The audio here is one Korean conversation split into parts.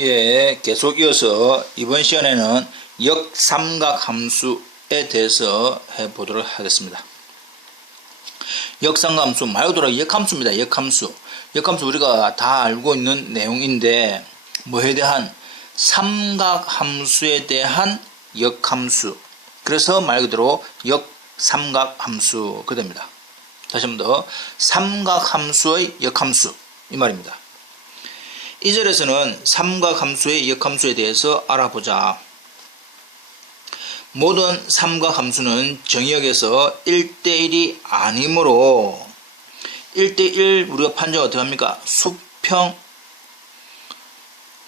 예, 계속 이어서 이번 시간에는 역삼각 함수에 대해서 해보도록 하겠습니다. 역삼각 함수 말 그대로 역함수입니다. 역함수. 역함수 우리가 다 알고 있는 내용인데 뭐에 대한 삼각 함수에 대한 역함수. 그래서 말 그대로 역삼각 함수가 됩니다. 다시 한 번 더 삼각 함수의 역함수 이 말입니다. 이 절에서는 삼각함수의 역함수에 대해서 알아보자. 모든 삼각함수는 정의역에서 1대1이 아니므로 1대1 우리가 판정 어떻게 합니까? 수평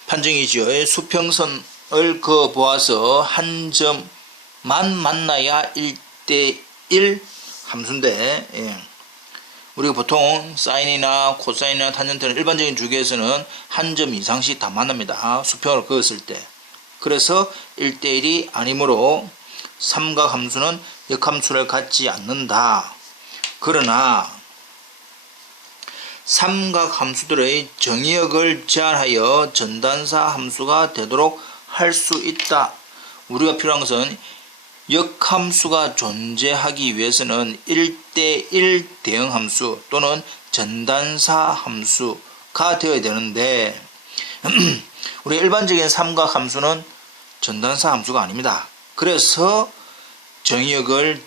판정이지요. 수평선을 그어보아서 한 점만 만나야 1대1 함수인데 우리가 보통 사인이나 코사인이나 탄젠트는 일반적인 주기에서는 한 점 이상씩 다 만납니다. 수평을 그었을 때. 그래서 1대1이 아니므로 삼각함수는 역함수를 갖지 않는다. 그러나 삼각함수들의 정의역을 제한하여 전단사 함수가 되도록 할 수 있다. 우리가 필요한 것은 역함수가 존재하기 위해서는 1대1 대응함수 또는 전단사 함수가 되어야 되는데 우리 일반적인 삼각함수는 전단사 함수가 아닙니다. 그래서 정의역을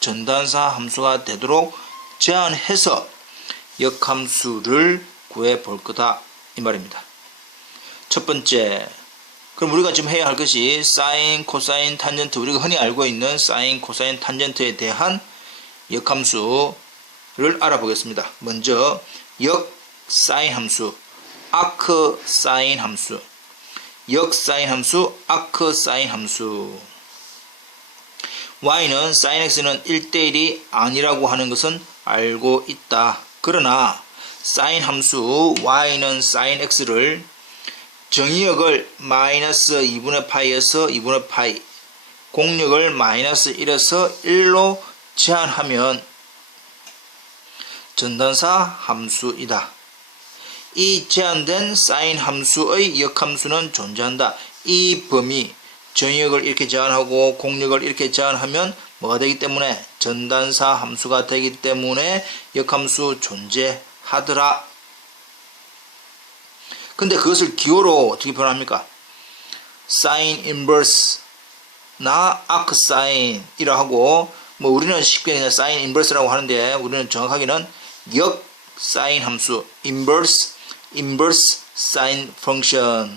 전단사 함수가 되도록 제한해서 역함수를 구해 볼 거다 이 말입니다. 첫 번째, 그럼 우리가 지금 해야 할 것이 사인, 코사인, 탄젠트, 우리가 흔히 알고 있는 사인, 코사인, 탄젠트에 대한 역함수를 알아보겠습니다. 먼저 역사인 함수, 아크사인 함수, 역사인 함수, 아크사인 함수. y는 sin x는 1대1이 아니라고 하는 것은 알고 있다. 그러나 사인 함수 y는 sin x를 정의역을 마이너스 2분의 파이에서 2분의 파이, 공역을 마이너스 1에서 1로 제한하면 전단사 함수이다. 이 제한된 사인 함수의 역함수는 존재한다. 이 범위, 정의역을 이렇게 제한하고 공역을 이렇게 제한하면 뭐가 되기 때문에 전단사 함수가 되기 때문에 역함수 존재하더라. 근데 그것을 기호로 어떻게 표현합니까? 사인 인버스나 아크사인이라 하고 뭐 우리는 쉽게 그냥 사인 인버스라고 하는데 우리는 정확하게는 역사인 함수 인버스 사인 펑션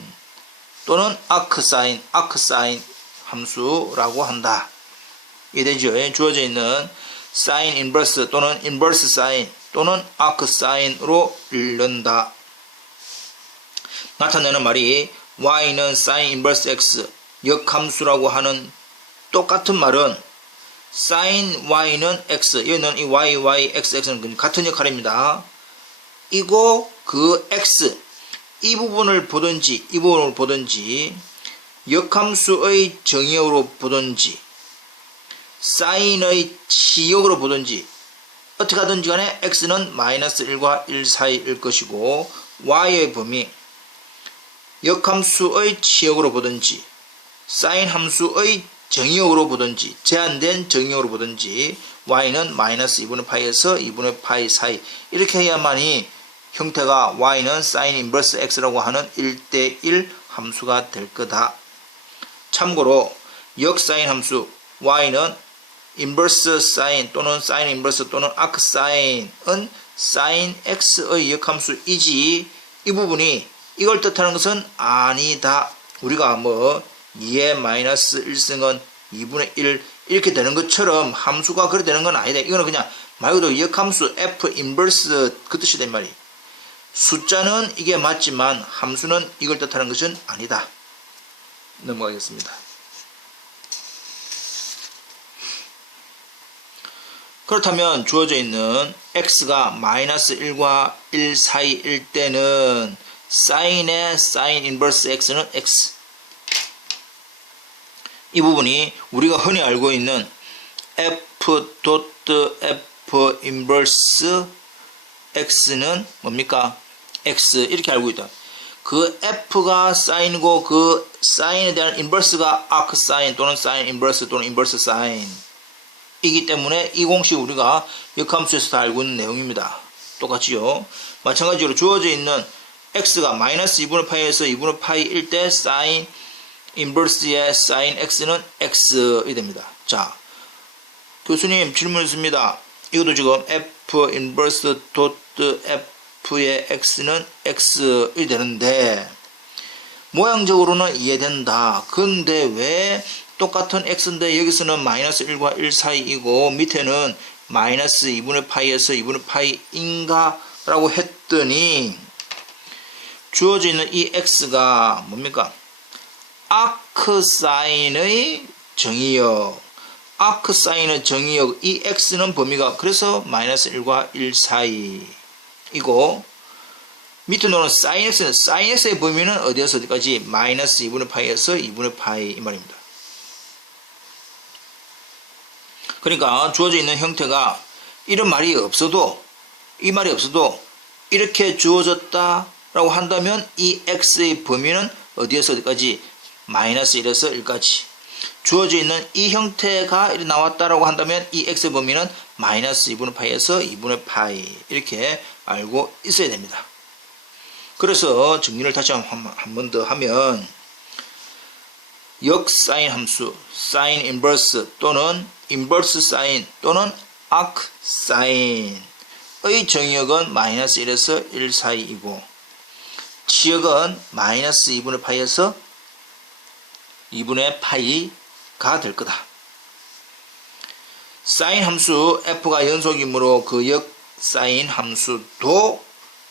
또는 아크사인 함수라고 한다. 이해되죠? 주어져 있는 사인 인버스 또는 인버스 사인 또는 아크사인으로 읽는다. 나타내는 말이 y는 sin 인버스 x 역함수라고 하는 똑같은 말은 sin y는 x, 여기는 이 y, x는 같은 역할입니다. 이거 그 x 이 부분을 보든지 이 부분을 보든지 역함수의 정의역으로 보든지 sin의 치역으로 보든지 어떻게 하든지 간에 x는 마이너스 1과 1 사이일 것이고 y의 범위 역함수의 치역으로 보든지 사인 함수의 정의역으로 보든지 제한된 정의역으로 보든지 y는 마이너스 2분의 파이에서 2분의 파이 사이 이렇게 해야만이 형태가 y는 사인 인버스 x라고 하는 1대1 함수가 될 거다. 참고로 역사인 함수 y는 인버스 사인 또는 사인 인버스 또는 아크 사인은 사인 x의 역함수이지 이 부분이 이걸 뜻하는 것은 아니다. 우리가 뭐 2의 마이너스 1승은 2분의 1 이렇게 되는 것처럼 함수가 그렇게 되는 건 아니다. 이거는 그냥 말 그대로 역함수 f 인버스 그 뜻이 된 말이. 숫자는 이게 맞지만 함수는 이걸 뜻하는 것은 아니다. 넘어가겠습니다. 그렇다면 주어져 있는 x가 마이너스 1과 1 사이일 때는 사인의 사인 인버스 x는 x. 이 부분이 우리가 흔히 알고 있는 f 인버스 x는 뭡니까? x 이렇게 알고 있다. 그 f가 사인이고 그 사인에 대한 인버스가 아크 사인 또는 사인 인버스 또는 인버스 사인 이기 때문에 이 공식 우리가 역함수에서 다 알고 있는 내용입니다. 똑같지요. 마찬가지로 주어져 있는 x가 마이너스 2분의 파이에서 2분의 파이일 때 사인 인버스의 사인 x는 x이 됩니다. 자, 교수님 질문 있습니다. 이것도 지금 f 인버스 도트 f의 x는 x이 되는데 모양적으로는 이해된다. 근데 왜 똑같은 x인데 여기서는 마이너스 1과 1 사이이고 밑에는 마이너스 2분의 파이에서 2분의 파이인가 라고 했더니 주어져 있는 이 x가 뭡니까? 아크 사인의 정의역, 아크 사인의 정의역, 이 x는 범위가 그래서 마이너스 1과 1 사이이고 밑에 놓는 사인 x는 사인 x의 범위는 어디에서 어디까지? 마이너스 2분의 파이에서 2분의 파이 이 말입니다. 그러니까 주어져 있는 형태가 이런 말이 없어도 이 말이 없어도 이렇게 주어졌다 라고 한다면 이 x의 범위는 어디에서 어디까지? 마이너스 1에서 1까지. 주어져 있는 이 형태가 이렇게 나왔다라고 한다면 이 x의 범위는 마이너스 2분의 파이에서 2분의 파이 이렇게 알고 있어야 됩니다. 그래서 정리를 다시 한 번 더 하면 역사인 함수, 사인 인버스 또는 인버스 사인 또는 아크 사인의 정의역은 마이너스 1에서 1 사이이고 지역은 마이너스 2분의 파이에서 2분의 파이가 될 거다. 사인 함수 f가 연속이므로 그 역사인 함수도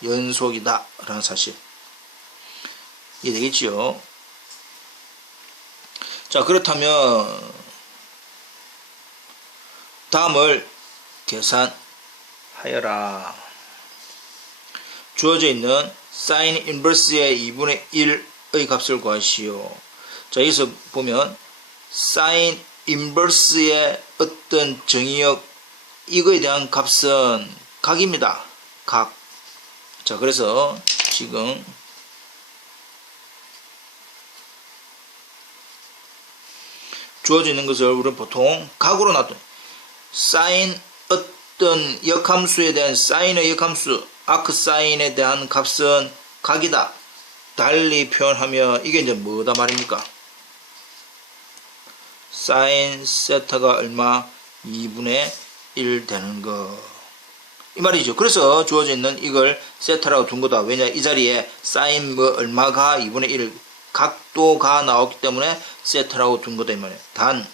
연속이다 라는 사실 이해되겠지요? 자, 그렇다면 다음을 계산하여라. 주어져 있는 사인 인버스의 2분의 1의 값을 구하시오. 자, 여기서 보면 사인 인버스의 어떤 정의역 이거에 대한 값은 각입니다. 각. 자, 그래서 지금 주어져 있는 것을 우리는 보통 각으로 놔둬요. 사인 어떤 역함수에 대한 사인의 역함수 아크 사인에 대한 값은 각이다. 달리 표현하면 이게 이제 뭐다 말입니까? 사인 세타가 얼마? 2분의 1 되는 거. 이 말이죠. 그래서 주어져 있는 이걸 세타라고 둔 거다. 왜냐? 이 자리에 사인 뭐 얼마가 2분의 1 각도가 나왔기 때문에 세타라고 둔 거다 이 말이에요. 단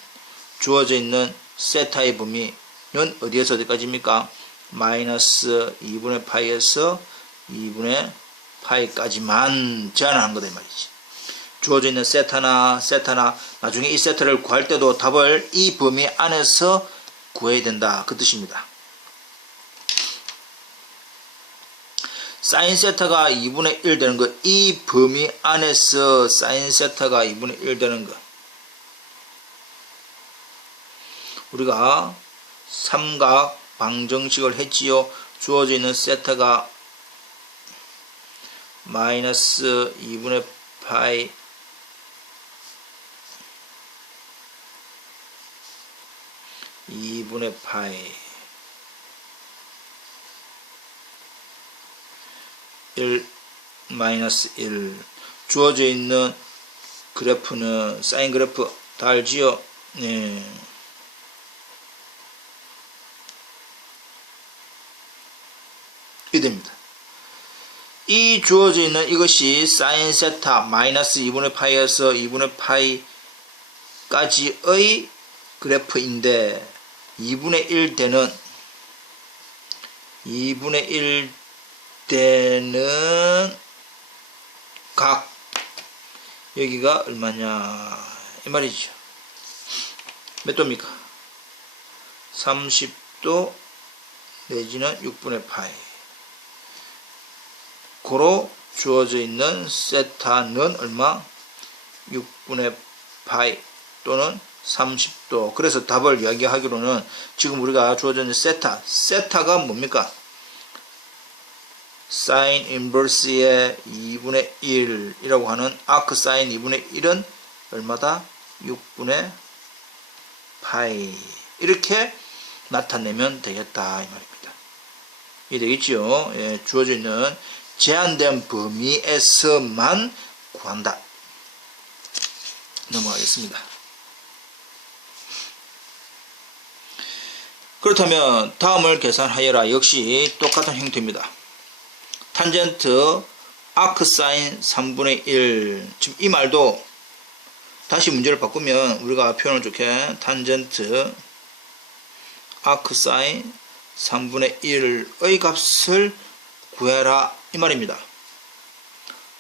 주어져 있는 세타의 범위는 어디에서 어디까지입니까? 마이너스 2분의 파이에서 2분의 파이까지만 제한한 거다 이 말이지. 주어져 있는 세타나 나중에 이 세타를 구할 때도 답을 이 범위 안에서 구해야 된다 그 뜻입니다. 사인 세타가 2분의 1 되는 것, 이 범위 안에서 사인 세타가 2분의 1 되는 것. 우리가 삼각 방정식을 했지요. 주어져 있는 세타가 마이너스 2분의 파이 파이 1 마이너스 1 주어져 있는 그래프는 사인 그래프 다 알지요? 네. 이 됩니다. 이 주어져 있는 이것이 사인 세타 마이너스 2분의 파이에서 2분의 파이까지의 그래프인데 2분의 1 되는 각 여기가 얼마냐 이 말이죠. 몇 도입니까? 30도 내지는 6분의 파이. 고로 주어져 있는 세타는 얼마? 6분의 파이 또는 30도. 그래서 답을 이야기하기로는 지금 우리가 주어져 있는 세타가 뭡니까? 사인 인버스의 2분의 1이라고 하는 아크 사인 2분의 1은 얼마다? 6분의 파이. 이렇게 나타내면 되겠다 이 말입니다. 이해되겠죠? 예, 주어져 있는 제한된 범위에서만 구한다. 넘어가겠습니다. 그렇다면 다음을 계산하여라. 역시 똑같은 형태입니다. 탄젠트 아크 사인 3분의 1. 지금 이 말도 다시 문제를 바꾸면 우리가 표현을 좋게 탄젠트 아크 사인 3분의 1의 값을 구해라 이 말입니다.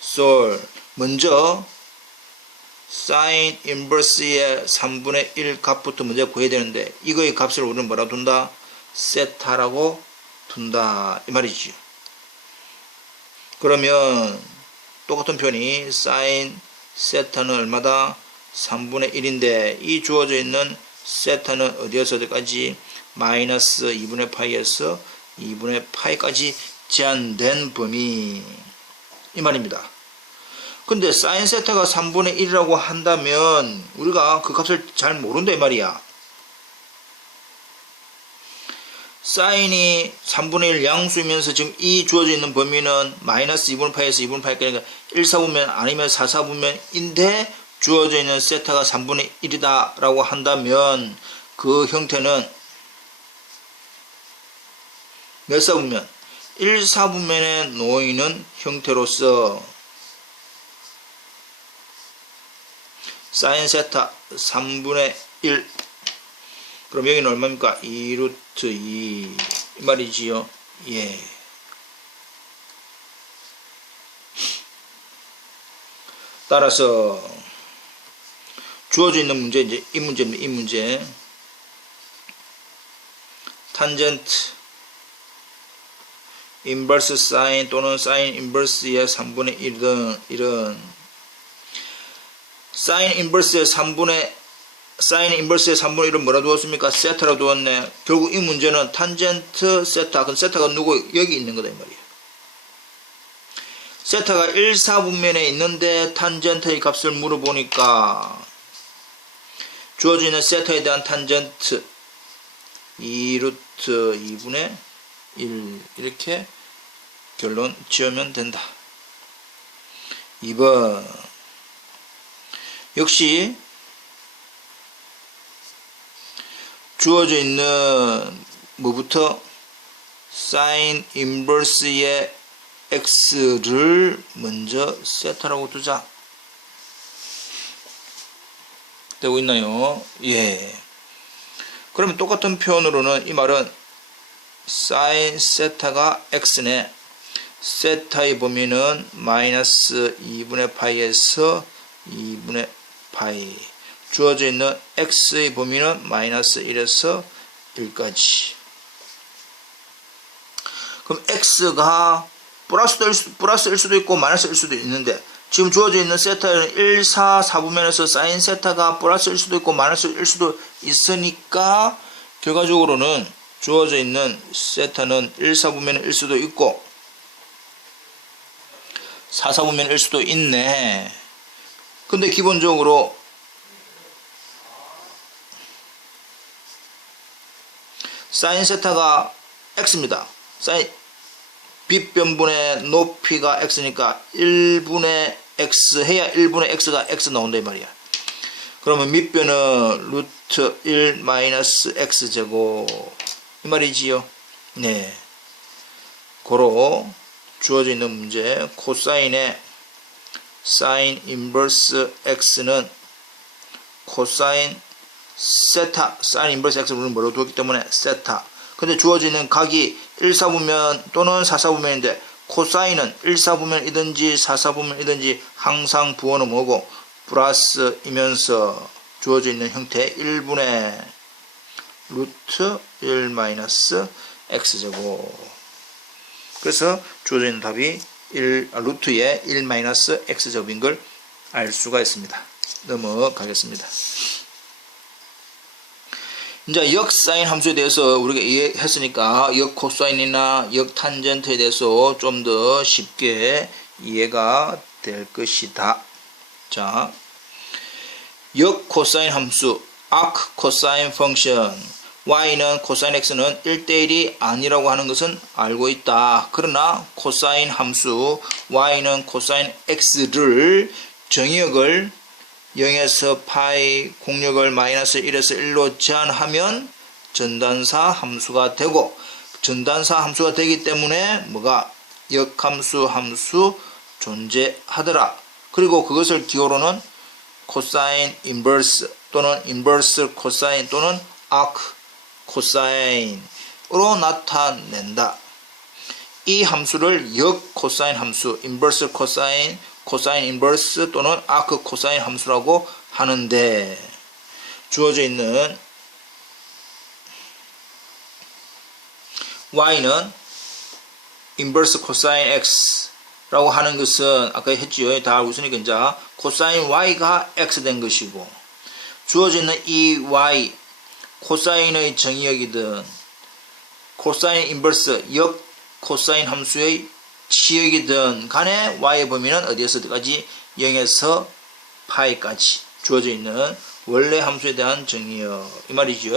솔 먼저 사인 인버스의 3분의 1 값부터 먼저 구해야 되는데 이거의 값을 우리는 뭐라고 둔다? 세타라고 둔다 이 말이죠. 그러면 똑같은 표현이 사인 세타는 얼마다? 3분의 1인데 이 주어져 있는 세타는 어디에서 어디까지? 마이너스 2분의 파이에서 2분의 파이까지 제한된 범위 이 말입니다. 근데 사인 세타가 3분의 1이라고 한다면 우리가 그 값을 잘 모른다 이 말이야. 사인이 3분의 1 양수이면서 지금 이 주어져 있는 범위는 마이너스 2분의 파이에서 2분의 파이까지 1사분면 아니면 4사분면인데 주어져 있는 세타가 3분의 1이다 라고 한다면 그 형태는 몇 사분면? 1사분면에 놓이는 형태로서 사인 세타 3분의 1 그럼 여기는 얼마입니까? 2루트 2 이 말이지요. 예. 따라서 주어져 있는 문제 이제 이 문제입니다. 이 문제 탄젠트 인버스 사인 또는 사인 인버스의 3분의 1은 사인 인버스의 3분의 1은 뭐라 두었습니까? 세타라 두었네. 결국 이 문제는 탄젠트 세타. 그럼 세타가 누구? 여기 있는 거다 이 말이에요. 세타가 1사분면에 있는데 탄젠트의 값을 물어보니까 주어져 있는 세타에 대한 탄젠트 2루트 2분의 1 이렇게 결론 지으면 된다. 2번 역시 주어져 있는 뭐부터 사인 인버스의 x를 먼저 세타라고 두자. 되고 있나요? 예. 그러면 똑같은 표현으로는 이 말은 사인 세타가 x네. 세타의 범위는 마이너스 2분의 파이에서 2분의 파이. 주어져 있는 x의 범위는 마이너스 1에서 1까지. 그럼 x가 플러스일 수도 있고 마이너스일 수도 있는데 지금 주어져 있는 세타는 1, 4, 4분면에서 사인 세타가 플러스일 수도 있고 마이너스일 수도 있으니까 결과적으로는 주어져 있는 세타는 1, 4분면일 수도 있고 4, 4분면일 수도 있네. 근데 기본적으로 사인 세타가 x입니다. 사인 빗변분의 높이가 x니까 1분의 x 해야 1분의 x가 x 나온다 이 말이야. 그러면 밑변은 루트 1 마이너스 x제곱 이 말이지요. 네. 고로 주어져 있는 문제 코사인의 사인 인버스 x는 코사인 세타 사인 인버스 x를 우리는 뭐로 두었기 때문에 세타. 근데 주어져 있는 각이 1사분면 또는 4사분면인데 코사인은 1사분면이든지 4사분면이든지 항상 부호는 뭐고 플러스이면서 주어져 있는 형태 1분의 루트 1 마이너스 x제곱. 그래서 주어져 있는 답이 루트의 1 마이너스 x제곱인 걸 알 수가 있습니다. 넘어가겠습니다. 이제 역사인 함수에 대해서 우리가 이해했으니까 역코사인이나 역탄젠트에 대해서 좀 더 쉽게 이해가 될 것이다. 자, 역코사인 함수 arc 코사인 펑션 y는 코사인 x는 1대1이 아니라고 하는 것은 알고 있다. 그러나 코사인 함수 y는 코사인 x를 정의역을 0에서 파이, 공역을 마이너스 1에서 1로 제한하면 전단사 함수가 되고, 전단사 함수가 되기 때문에 뭐가 역함수 함수 존재하더라. 그리고 그것을 기호로는 코사인 인버스 또는 인버스 코사인 또는 아크 코사인으로 나타낸다. 이 함수를 역 코사인 함수, 인버스 코사인, 코사인 인버스 또는 아크 코사인 함수라고 하는데, 주어져 있는 y는 인버스 코사인 x라고 하는 것은 아까 했지요. 다 알고 있으니까 이제 코사인 y가 x 된 것이고, 주어져 있는 이 y 코사인의 정의역이든 코사인 인버스 역 코사인 함수의 치역이든 간에 y의 범위는 어디에서 어디까지 0에서 파이까지 주어져 있는 원래 함수에 대한 정의역 이 말이죠.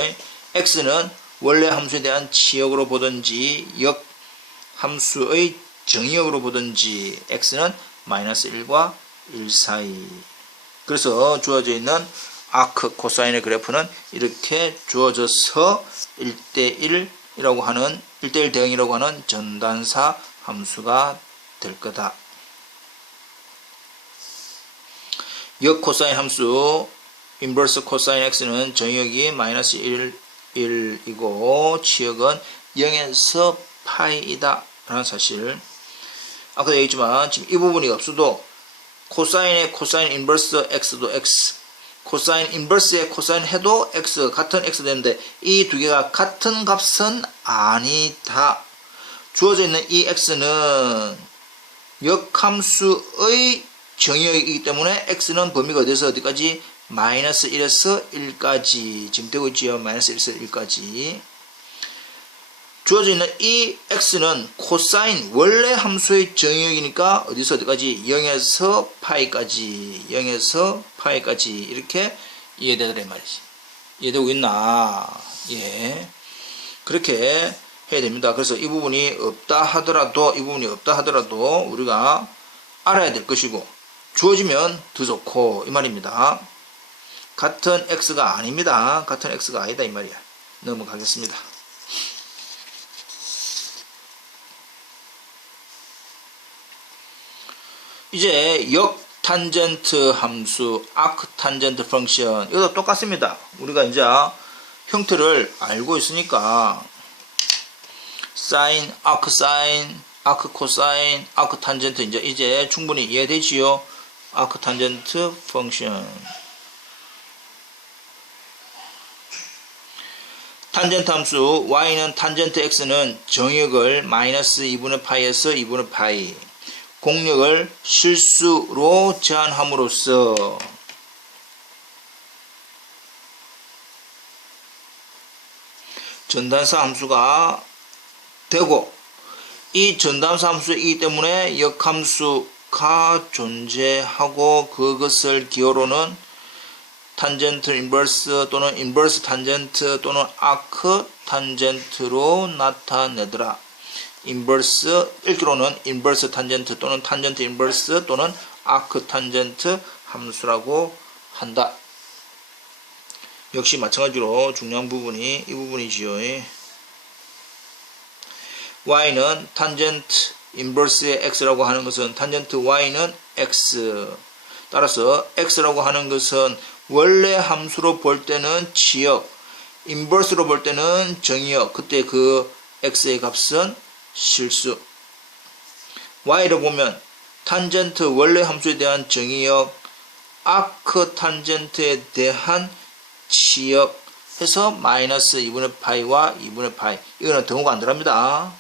x는 원래 함수에 대한 치역으로 보든지 역 함수의 정의역으로 보든지 x는 마이너스 1과 1 사이. 그래서 주어져 있는 아크 코사인의 그래프는 이렇게 주어져서 1대1이라고 하는 1대1 대응이라고 하는 전단사 함수가 될 거다. 역 코사인 함수 인버스 코사인 x는 정의역이 마이너스 1이고 치역은 0에서 파이이다 라는 사실. 아까도 얘기했지만 지금 이 부분이 없어도 코사인의 코사인 인버스 x도 x, 코사인 인버스의 코사인 해도 x, 같은 x 되는데 이 두 개가 같은 값은 아니다. 주어져 있는 이 x는 역함수의 정의역이기 때문에 x는 범위가 어디서 어디까지? 마이너스 1에서 1까지 지금 되고 있지요. 마이너스 1에서 1까지. 주어져 있는 이 x는 코사인 원래 함수의 정의역이니까 어디서 어디까지? 0에서 파이까지 0에서 파이까지 이렇게 이해되더라 말이지. 이해되고 있나? 예. 그렇게 해야 됩니다. 그래서 이 부분이 없다 하더라도 우리가 알아야 될 것이고, 주어지면 더 좋고 이 말입니다. 같은 x가 아닙니다. 같은 x가 아니다 이 말이야. 넘어가겠습니다. 이제 역탄젠트 함수, 아크탄젠트 펑션 이것도 똑같습니다. 우리가 이제 형태를 알고 있으니까 사인, 아크 코사인, 아크 탄젠트 이제 충분히 이해되지요. 아크 탄젠트 펑션. 탄젠트 함수 y는 탄젠트 x는 정역을 마이너스 2분의 파이에서 2분의 파이, 공역을 실수로 제한함으로써 전단사 함수가 되고, 이 전단사 함수이기 때문에 역함수가 존재하고 그것을 기호로는 탄젠트 인버스 또는 인버스 탄젠트 또는 아크 탄젠트로 나타내더라. 인버스 읽기로는 인버스 탄젠트 또는 탄젠트 인버스 또는 아크 탄젠트 함수라고 한다. 역시 마찬가지로 중요한 부분이 이 부분이지요. y는 탄젠트 인버스의 x라고 하는 것은 탄젠트 y는 x. 따라서 x라고 하는 것은 원래 함수로 볼 때는 치역, 인버스로 볼 때는 정의역. 그때 그 x의 값은 실수. y를 보면 탄젠트 원래 함수에 대한 정의역, 아크 탄젠트에 대한 치역 해서 마이너스 2분의 파이와 2분의 파이. 이거는 등호가 안 들어갑니다.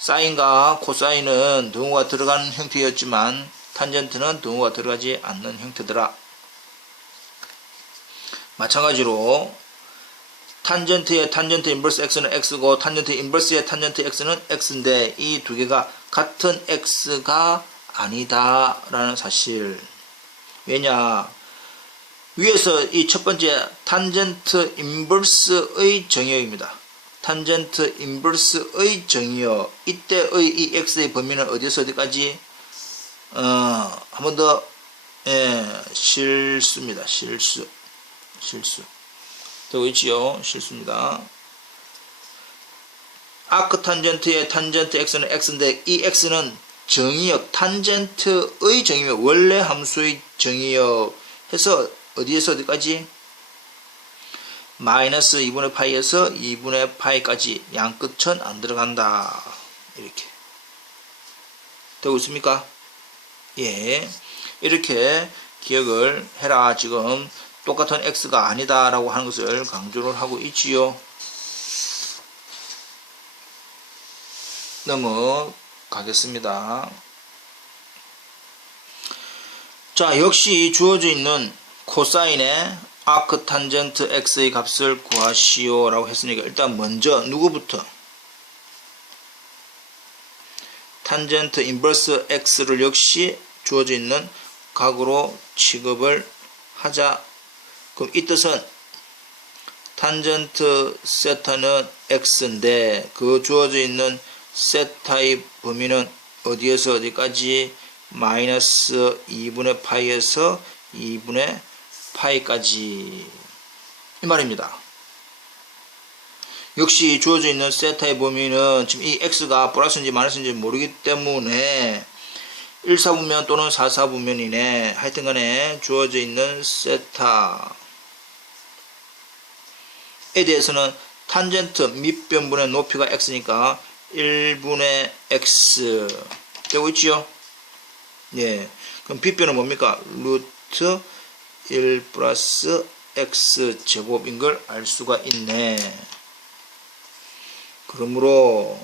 사인과 코사인은 등호가 들어가는 형태였지만 탄젠트는 등호가 들어가지 않는 형태더라. 마찬가지로 탄젠트의 탄젠트 인버스 x는 x고 탄젠트 인버스의 탄젠트 x는 x인데 이 두 개가 같은 x가 아니다 라는 사실. 왜냐, 위에서 이 첫 번째 탄젠트 인버스의 정의역입니다. 탄젠트 인버스의 정의역, 이때의 이 x의 범위는 어디서 어디까지? 한 번 더, 실수입니다. 실수. 되고 있지요? 실수입니다. 아크 탄젠트의 탄젠트 x는 x인데 이 x는 정의역, 탄젠트의 정의역, 원래 함수의 정의역 해서 어디에서 어디까지? 마이너스 2분의 파이에서 2분의 파이까지 양끝은 안 들어간다. 이렇게. 되고 있습니까? 예. 이렇게 기억을 해라. 지금 똑같은 x가 아니다 라고 하는 것을 강조를 하고 있지요. 넘어가겠습니다. 자, 역시 주어져 있는 코사인의 아크 탄젠트 x의 값을 구하시오 라고 했으니까 일단 먼저 누구부터? 탄젠트 인버스 x를 역시 주어져 있는 각으로 취급을 하자. 그럼 이 뜻은 탄젠트 세타는 x인데 그 주어져 있는 세타의 범위는 어디에서 어디까지? 마이너스 2분의 파이에서 2분의 파이까지 이 말입니다. 역시 주어져 있는 세타의 범위는 지금 이 x가 플러스인지 마이너스인지 모르기 때문에 1사분면 또는 4사분면이네. 하여튼간에 주어져 있는 세타에 대해서는 탄젠트 밑변분의 높이가 x니까 1분의 x 되고 있지요? 예. 그럼 빗변은 뭡니까? 루트 1 플러스 x 제곱인 걸 알 수가 있네. 그러므로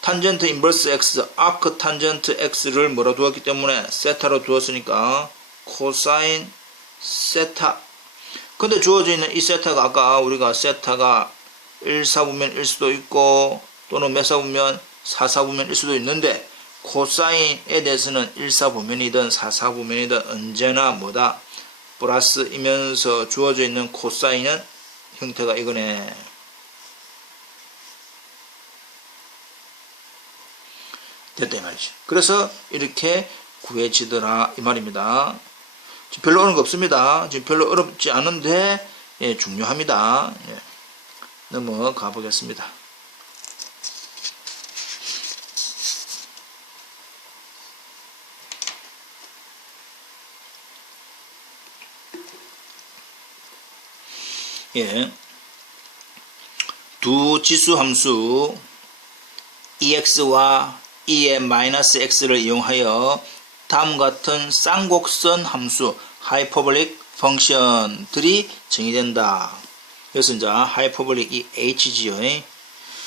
탄젠트 인버스 x, 아크 탄젠트 x를 뭐로 두었기 때문에 세타로 두었으니까 코사인 세타. 근데 주어져 있는 이 세타가 아까 우리가 세타가 1사분면일 수도 있고 또는 몇 사분면 4사분면일 수도 있는데 코사인에 대해서는 1사분면이든 4사분면이든 언제나 뭐다? 플러스이면서 주어져 있는 코사인은 형태가 이거네. 됐다 이 말이지. 그래서 이렇게 구해지더라 이 말입니다. 지금 별로 어려운 거 없습니다. 지금 별로 어렵지 않은데 중요합니다. 넘어가 보겠습니다. 두 지수 함수 ex와 e의 마이너스 x를 이용하여 다음과 같은 쌍곡선 함수 하이퍼볼릭 펑션들이 정의된다. 그래서 이제 하이퍼볼릭 이 h지요.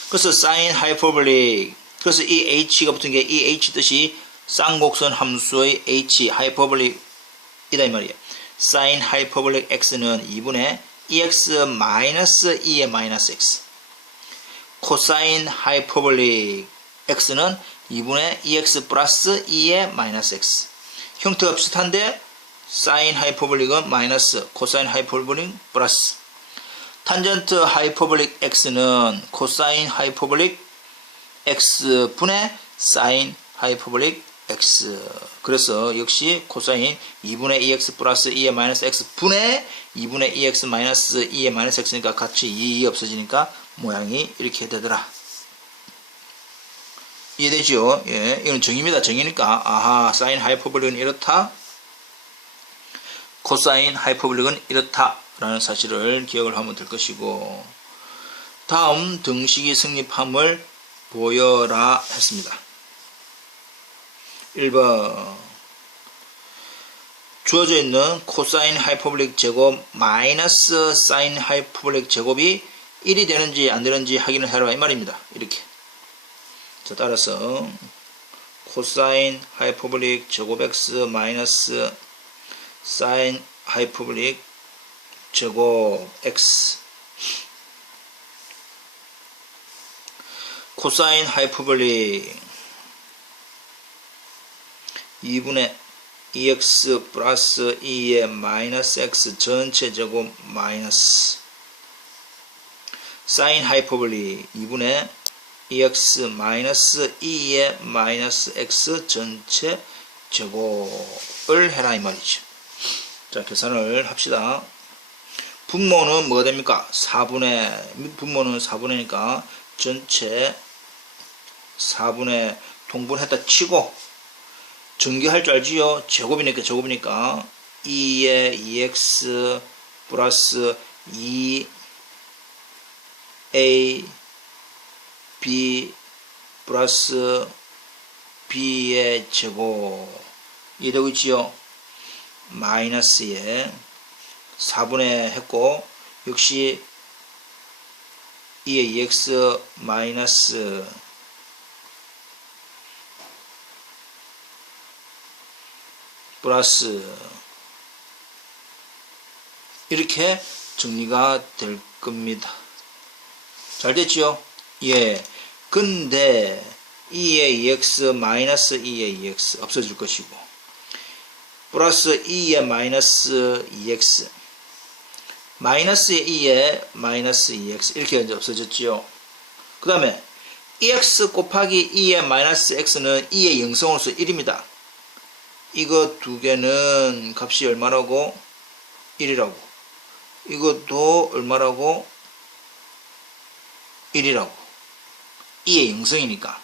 그래서 사인 하이퍼볼릭, 그래서 이 h가 붙은 게 이 h 뜻이 쌍곡선 함수의 h 하이퍼볼릭이다 이 말이에요. 사인 하이퍼볼릭 x는 2분의 ex 마이너스 2의 마이너스 x. 코사인 하이퍼볼릭 x는 2분의 ex 플러스 2의 마이너스 x. 형태가 비슷한데 사인 하이퍼볼릭은 마이너스, 코사인 하이퍼볼릭 플러스. 탄젠트 하이퍼볼릭 x는 코사인 하이퍼볼릭 x 분의 사인 하이퍼볼릭 x. 그래서 역시 코사인 2분의 ex 플러스 2의 마이너스 x 분의 2분의 ex 마이너스 2의 마이너스 x니까 같이 2 없어지니까 모양이 이렇게 되더라. 이해되죠? 예, 이건 정의입니다. 정의니까 아하, 사인 하이퍼볼릭은 이렇다, 코사인 하이퍼볼릭은 이렇다 라는 사실을 기억을 하면 될 것이고, 다음 등식이 성립함을 보여라 했습니다. 1번 주어져 있는 코사인 하이퍼볼릭 제곱 마이너스 사인 하이퍼볼릭 제곱이 1이 되는지 안 되는지 확인을 해라 이 말입니다. 이렇게. 자, 따라서 코사인 하이퍼볼릭 제곱 x 마이너스 사인 하이퍼볼릭 제곱 x. 코사인 하이퍼볼릭 2분의 2x 플러스 2의 마이너스 x 전체 제곱 마이너스 사인 하이퍼볼릭 2분의 2x 마이너스 2의 마이너스 x 전체 제곱을 해라 이 말이죠. 자, 계산을 합시다. 분모는 뭐가 됩니까? 4분의, 분모는 4분의니까 전체 4분의 통분했다 치고 전개할 줄 알지요? 제곱이니까 2의 2x 플러스 2a b 플러스 b의 제곱 이되고 있지요? 마이너스에 4분의 했고 역시 2의 2x 마이너스 플러스 이렇게 정리가 될 겁니다. 잘 됐지요? 예. 근데 2의 2x 마이너스 2의 2x 없어질 것이고 플러스 2의 마이너스 2x 마이너스 2의 마이너스 2x 이렇게 이제 없어졌지요. 그 다음에 2x 곱하기 2의 마이너스 x는 2의 영성으로서 1입니다. 이거 두 개는 값이 얼마라고? 1이라고. 이것도 얼마라고? 1이라고. 2의 영성이니까.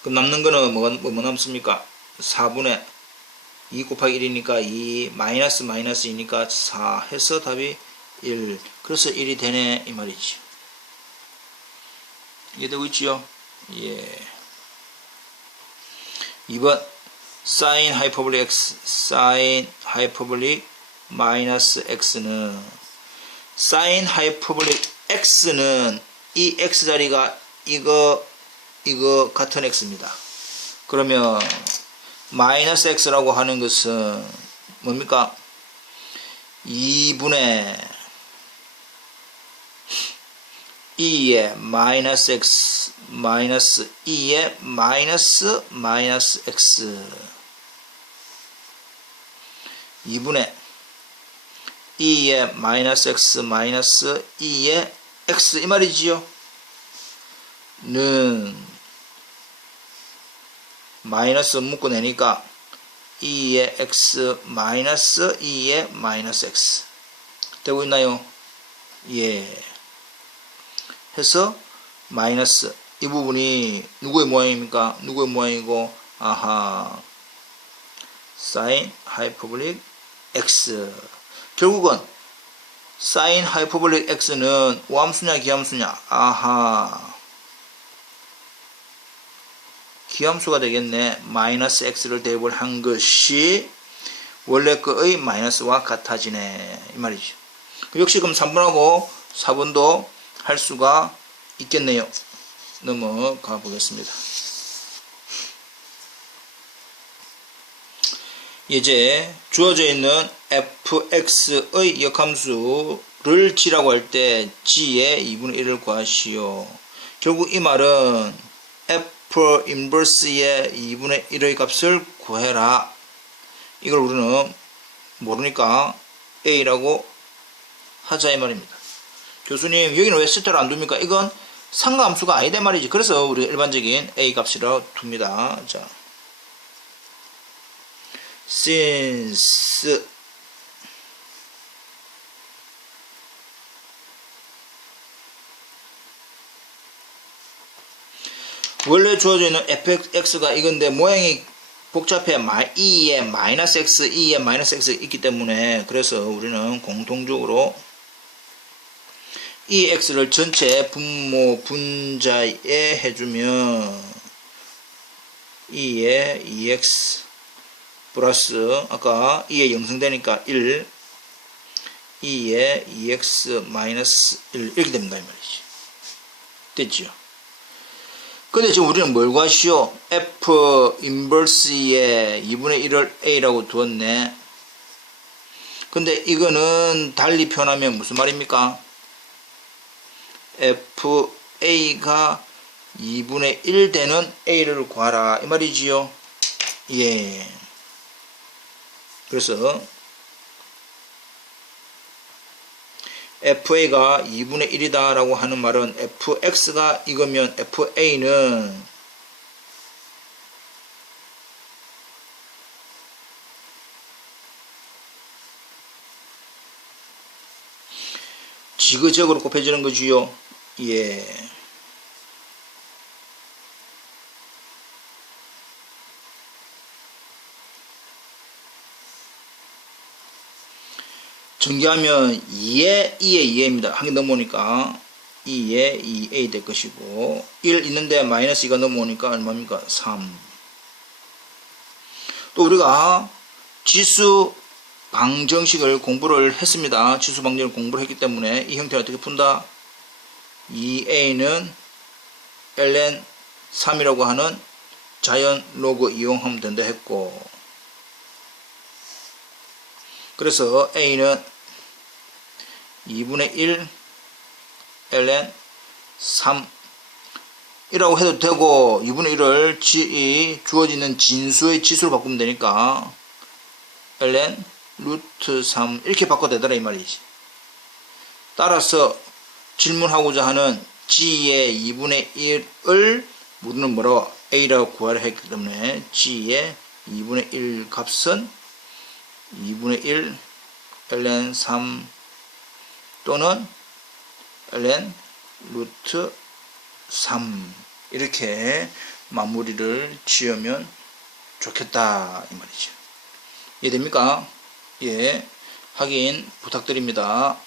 그럼 남는 거는 뭐 남습니까? 4분의 2 곱하기 1이니까 2 마이너스 마이너스이니까 4 해서 답이 1. 그래서 1이 되네 이 말이지. 이해되고 있지요? 예. 2번 사인 하이퍼볼릭 x 사인 하이퍼볼릭 마이너스 x는 사인 하이퍼볼릭 x는 이 x 자리가 이거 같은 x입니다. 그러면 마이너스 x라고 하는 것은 뭡니까? 2분의 2의 마이너스 x 마이너스 2의 마이너스 x 2분의 2의 마이너스 x 마이너스 2의 x 이 말이지요. 는 마이너스 묶어내니까 2의 x 마이너스 2의 마이너스 x 되고 있나요? 예. 해서 마이너스 이 부분이 누구의 모양입니까? 누구의 모양이고 아하 사인 하이퍼볼릭 x 결국은 사인 하이퍼볼릭 x는 오함수냐 기함수냐 아하 기함수가 되겠네. 마이너스 x를 대입을 한 것이 원래 거의 마이너스와 같아지네 이 말이죠. 역시 그럼 3번하고 4번도 할 수가 있겠네요. 넘어가 보겠습니다. 이제 주어져 있는 fx의 역함수를 g라고 할 때 g의 2분의 1을 구하시오. 결국 이 말은 f 인버스의 2분의 1의 값을 구해라. 이걸 우리는 모르니까 a라고 하자 이 말입니다. 교수님 여기는 왜 숫자를 안 둡니까? 이건 상가함수가 아니다 말이지. 그래서 우리가 일반적인 a 값이라고 둡니다. 자, since 원래 주어져 있는 fx가 이건데 모양이 복잡해. 2의 마이너스 x, 2의 마이너스 x 있기 때문에 그래서 우리는 공통적으로 이 x를 전체 분모 분자에 해주면 2의 2x 플러스 아까 2의 영성되니까 1 2의 2x 마이너스 1 이렇게 됩니다 이 말이지. 됐죠? 근데 지금 우리는 뭘 구하시오? F 인버스에 2분의 1을 A라고 두었네. 근데 이거는 달리 표현하면 무슨 말입니까? FA가 2분의 1 되는 A를 구하라 이 말이지요. 예. 그래서 FA가 2분의 1이다 라고 하는 말은 FX가 이거면 FA는 지그재그로 곱해지는 거지요. 예. 전개하면 2에 2에 2입니다. 한 개 넘어오니까 2에 2a 될 것이고 1 있는데 마이너스 2가 넘어오니까 얼마입니까? 3. 또 우리가 지수 방정식을 공부를 했습니다. 지수 방정식을 공부를 했기 때문에 이 형태를 어떻게 푼다? 2a는 ln 3이라고 하는 자연 로그 이용하면 된다 했고, 그래서 a는 2분의 1 ln 3 이라고 해도 되고 2분의 1을 주어지는 진수의 지수로 바꾸면 되니까 ln 루트 3 이렇게 바꿔도 되더라 이 말이지. 따라서 질문하고자 하는 g의 2분의 1을 우리는 뭐라고 a라고 구하려 했기 때문에 g의 2분의 1 값은 2분의 1 ln 3 또는 ln 루트 3 이렇게 마무리를 지으면 좋겠다 이 말이죠. 이해됩니까? 예, 확인 부탁드립니다.